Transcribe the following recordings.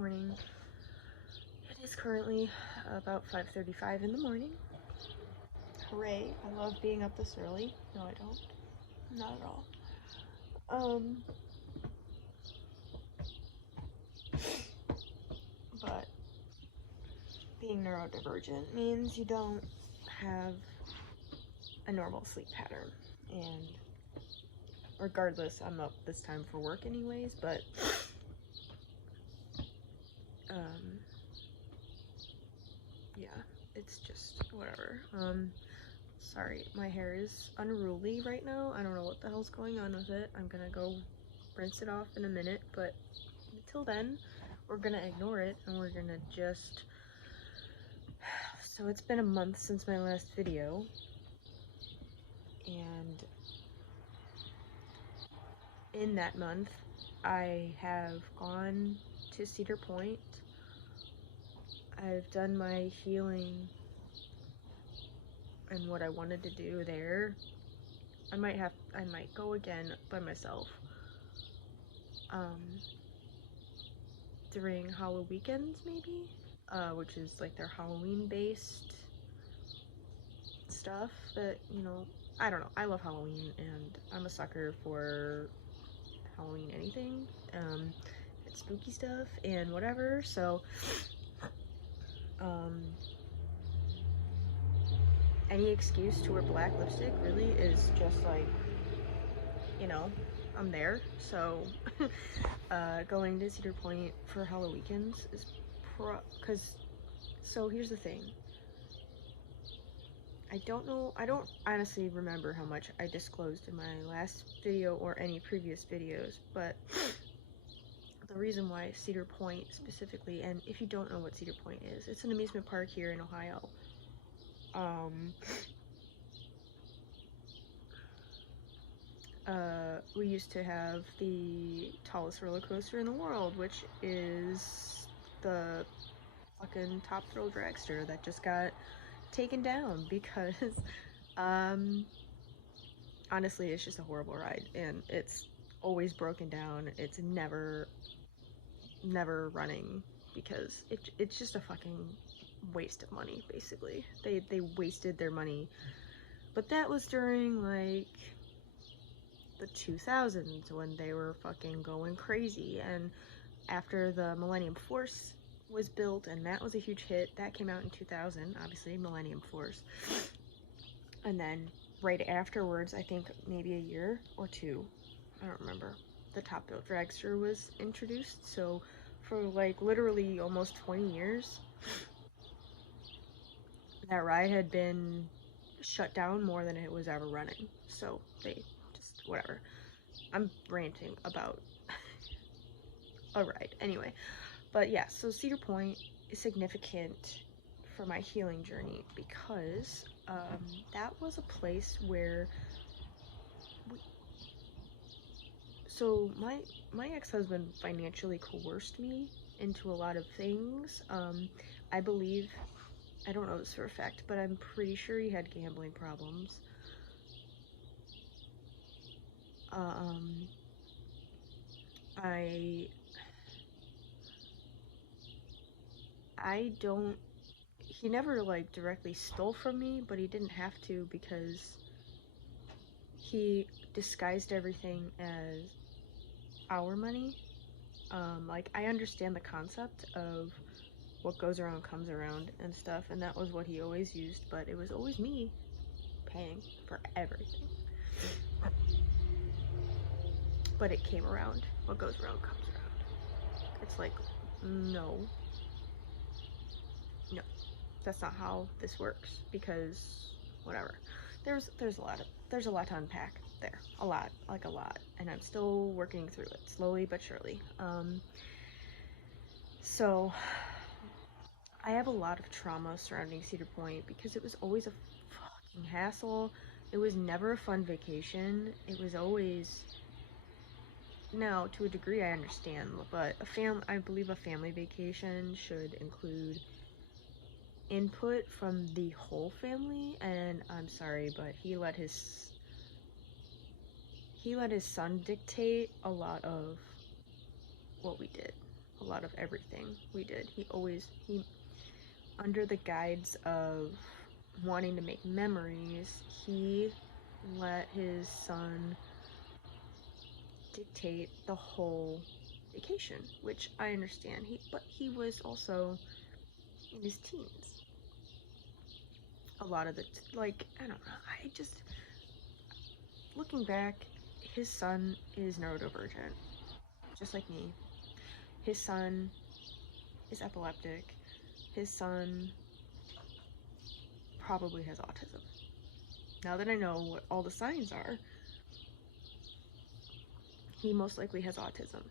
morning. It is currently about 5:35 in the morning. Hooray, I love being up this early. No, I don't. Not at all. But being neurodivergent means you don't have a normal sleep pattern, and regardless, I'm up this time for work anyways, but yeah, it's just whatever. Sorry, my hair is unruly right now. I don't know what the hell's going on with it. I'm gonna go rinse it off in a minute, but until then, we're gonna ignore it and we're gonna just... So it's been a month since my last video, and in that month, I have gone to Cedar Point. I've done my healing and what I wanted to do there. I might go again by myself during Halloween weekends maybe, which is like their Halloween based stuff that, you know, I don't know, I love Halloween and I'm a sucker for Halloween anything, and spooky stuff and whatever, so any excuse to wear black lipstick really is just like, you know, I'm there. So going to Cedar Point for Halloween weekends is so here's the thing. I don't honestly remember how much I disclosed in my last video or any previous videos, but the reason why Cedar Point specifically, and if you don't know what Cedar Point is, it's an amusement park here in Ohio. We used to have the tallest roller coaster in the world, which is the fucking Top Thrill Dragster that just got taken down because honestly it's just a horrible ride and it's always broken down. It's never running because it's just a fucking waste of money, basically. They wasted their money. But that was during like the 2000s when they were fucking going crazy, and after the Millennium Force was built and that was a huge hit, that came out in 2000, obviously, Millennium Force, and then right afterwards, I think maybe a year or two, I don't remember, the Top Thrill Dragster was introduced. So for like literally almost 20 years that ride had been shut down more than it was ever running. So they just, whatever. I'm ranting about a ride anyway. But yeah, so Cedar Point is significant for my healing journey because that was a place where so my ex-husband financially coerced me into a lot of things. I believe, I don't know this for a fact, but I'm pretty sure he had gambling problems. He never like directly stole from me, but he didn't have to because he disguised everything as our money. Like, I understand the concept of what goes around comes around and stuff, and that was what he always used, but it was always me paying for everything. But it came around. What goes around comes around. It's like, no, that's not how this works, because whatever. There's a lot to unpack there. A lot, and I'm still working through it slowly but surely. So I have a lot of trauma surrounding Cedar Point because it was always a fucking hassle. It was never a fun vacation. It was always, now to a degree I understand, but I believe a family vacation should include input from the whole family, and I'm sorry, but he let his son dictate a lot of what we did. a lot of everything we did. He under the guise of wanting to make memories, he let his son dictate the whole vacation, which I understand. But he was also in his teens. A lot of like, I don't know. I just, looking back, his son is neurodivergent, just like me. His son is epileptic. His son probably has autism. Now that I know what all the signs are, he most likely has autism.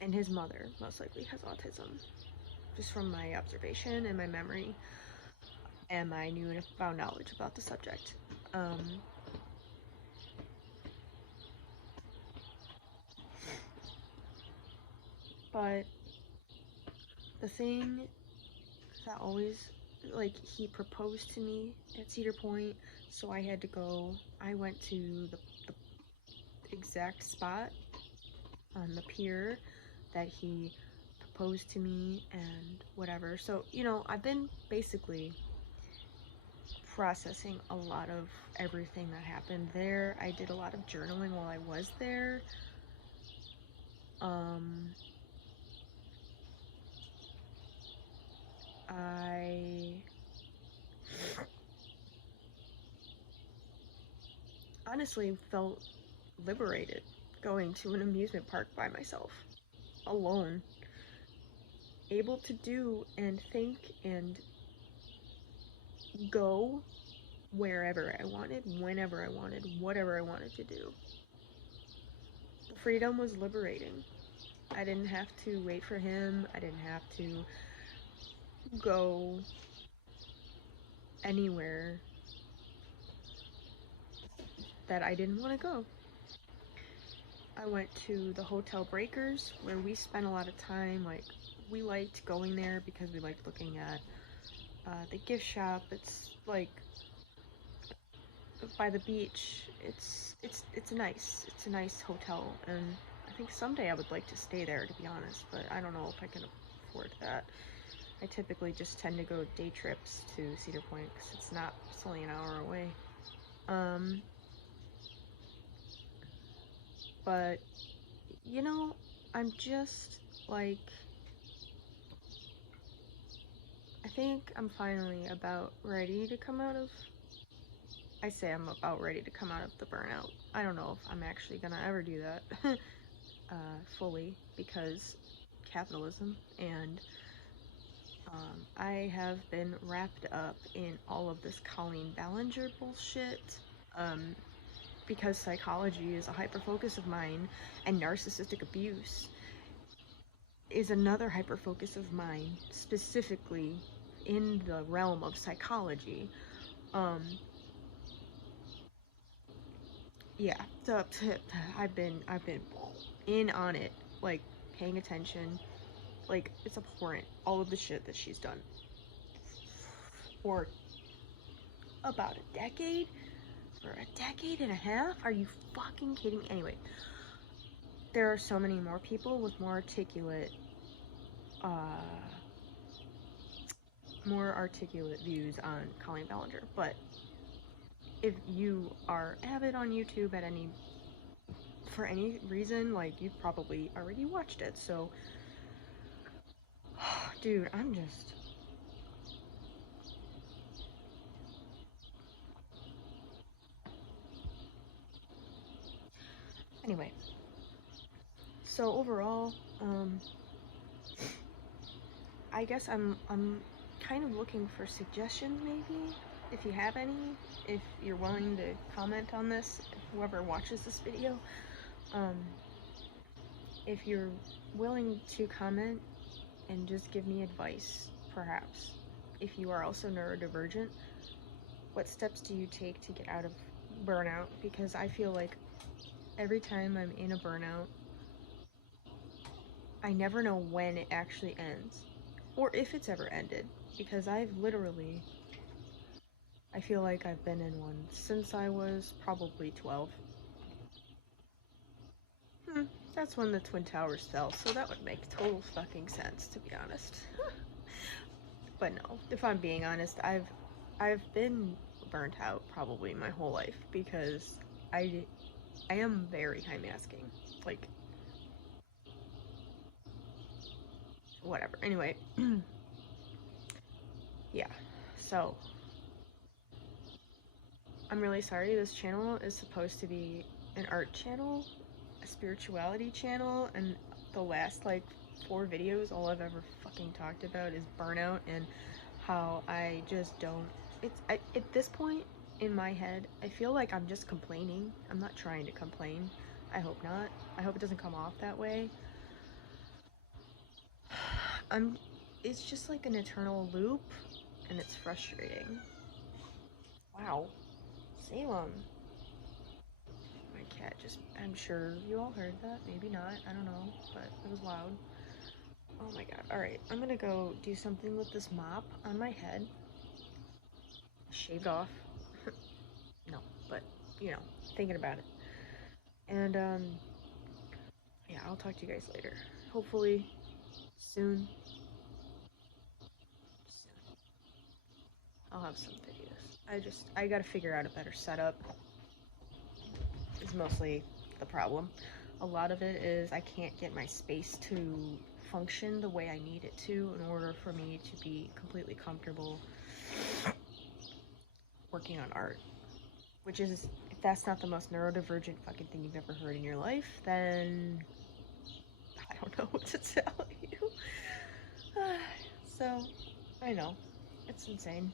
And his mother most likely has autism. Just from my observation and my memory and my new and found knowledge about the subject. But the thing that always, like, he proposed to me at Cedar Point, so I had to go. I went to the exact spot on the pier that he proposed to me and whatever. So, you know, I've been basically processing a lot of everything that happened there. I did a lot of journaling while I was there. I honestly felt liberated going to an amusement park by myself, alone, able to do and think and go wherever I wanted, whenever I wanted, whatever I wanted to do. The freedom was liberating. I didn't have to wait for him. I didn't have to go anywhere that I didn't want to go. I went to the Hotel Breakers, where we spent a lot of time. Like, we liked going there because we liked looking at the gift shop. It's like by the beach. It's nice. It's a nice hotel, and I think someday I would like to stay there, to be honest. But I don't know if I can afford that. I typically just tend to go day trips to Cedar Point because it's only an hour away. But, you know, I'm just, like, I think I'm finally about ready to come out of, I say I'm about ready to come out of the burnout. I don't know if I'm actually gonna ever do that fully, because capitalism, and I have been wrapped up in all of this Colleen Ballinger bullshit, because psychology is a hyper-focus of mine, and narcissistic abuse is another hyper-focus of mine, specifically in the realm of psychology. Yeah, so I've been in on it, like, paying attention. Like, it's abhorrent, all of the shit that she's done for about a decade. For a decade and a half? Are you fucking kidding me? Anyway, there are so many more people with more articulate views on Colleen Ballinger. But if you are avid on YouTube for any reason, like, you've probably already watched it. So, dude, I'm just, anyway. So overall, I guess I'm kind of looking for suggestions, maybe, if you have any, if you're willing to comment on this, whoever watches this video. If you're willing to comment and just give me advice, perhaps. If you are also neurodivergent, what steps do you take to get out of burnout? Because I feel like every time I'm in a burnout, I never know when it actually ends, or if it's ever ended, because I feel like I've been in one since I was probably 12. That's when the Twin Towers fell, so that would make total fucking sense, to be honest. But no, if I'm being honest, I've been burnt out probably my whole life because I am very high masking. Like, whatever. Anyway, yeah. So, I'm really sorry. This channel is supposed to be an art channel, a spirituality channel, and the last, like, 4 videos, all I've ever fucking talked about is burnout and how I just don't. At this point in my head, I feel like I'm just complaining. I'm not trying to complain. I hope not. I hope it doesn't come off that way. It's just like an eternal loop, and it's frustrating. Wow. Salem. My cat just, I'm sure you all heard that. Maybe not. I don't know. But it was loud. Oh my god. Alright. I'm gonna go do something with this mop on my head. Shaved off. No. But, you know, thinking about it. And, yeah, I'll talk to you guys later. Hopefully, soon. Soon. I'll have some videos. I gotta figure out a better setup. Is mostly the problem. A lot of it is I can't get my space to function the way I need it to in order for me to be completely comfortable working on art. Which is, if that's not the most neurodivergent fucking thing you've ever heard in your life, then I don't know what to tell you. So, I know. It's insane.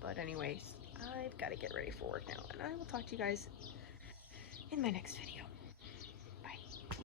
But anyways, I've got to get ready for work now, and I will talk to you guys in my next video.